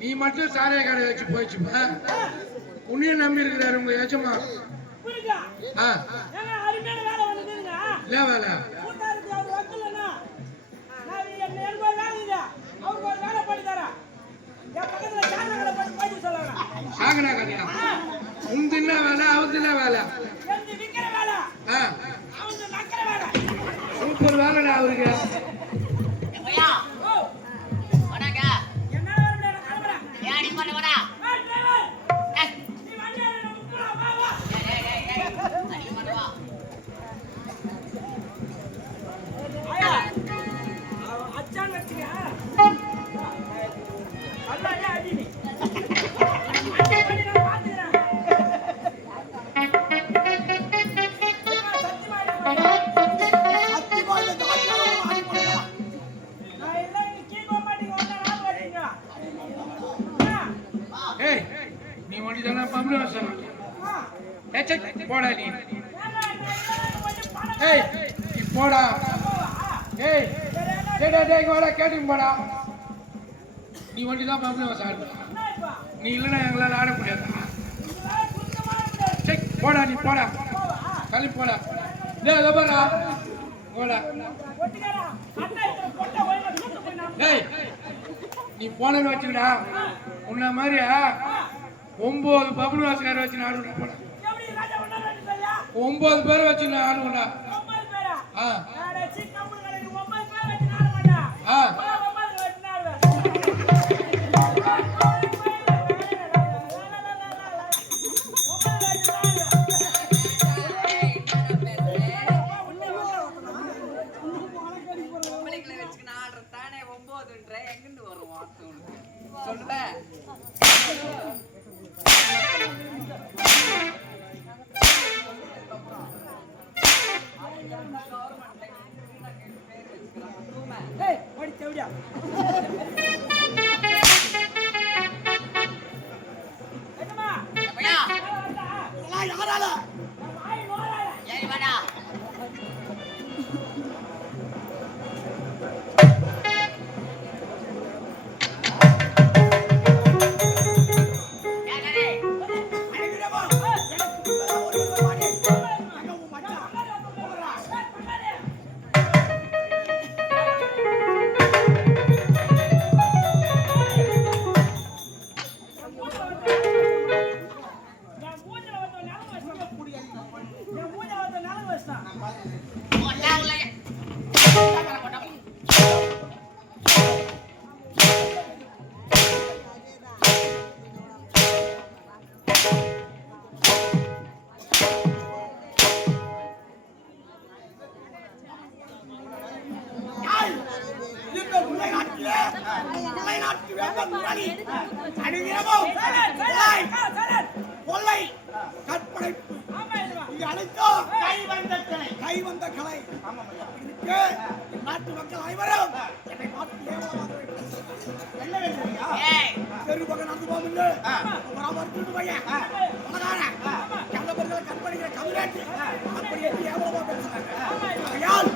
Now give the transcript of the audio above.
நீ மட்டும் சாராய கடை வச்சு போயிடுச்சுமா உன்னையும் நம்பி இருக்கிறாரு உங்க ஏச்சமா வேலை சாகனா கதையா உந்து என்ன வேலை அவத்து என்ன வேலை சூப்பர் வேலைடா அவருக்கு போடா நீ போடா கேட்டுங்க போடா நீ ஒண்டிதான் பாம்பு சார் நீ இல்லைன்னா எங்களால் ஆட முடியாது போடா நீ போடா களி போடா போடா போடா நீ போனன்னு வச்சுக்கடா உன்ன மாதிரி 9 பபுனு வாசக்கார வச்சு ஆடுடா போடா 9 பேர் வச்சு நான் ஆடுவேன்டா கை வந்த கலை நாட்டு மக்கள் அனைவரும் என்னை பார்த்து ஏவலமாக வேண்டும். என்ன வேண்டுமையா? தெரு பக்கம் நடந்து போகும்போது ஒரு வருட்டு பையன் அழகான கண்டபர்களை கண்படிக்கிற கவிராட்டி அப்படி ஏவலமாக பேசுறாங்க. ஆகையால்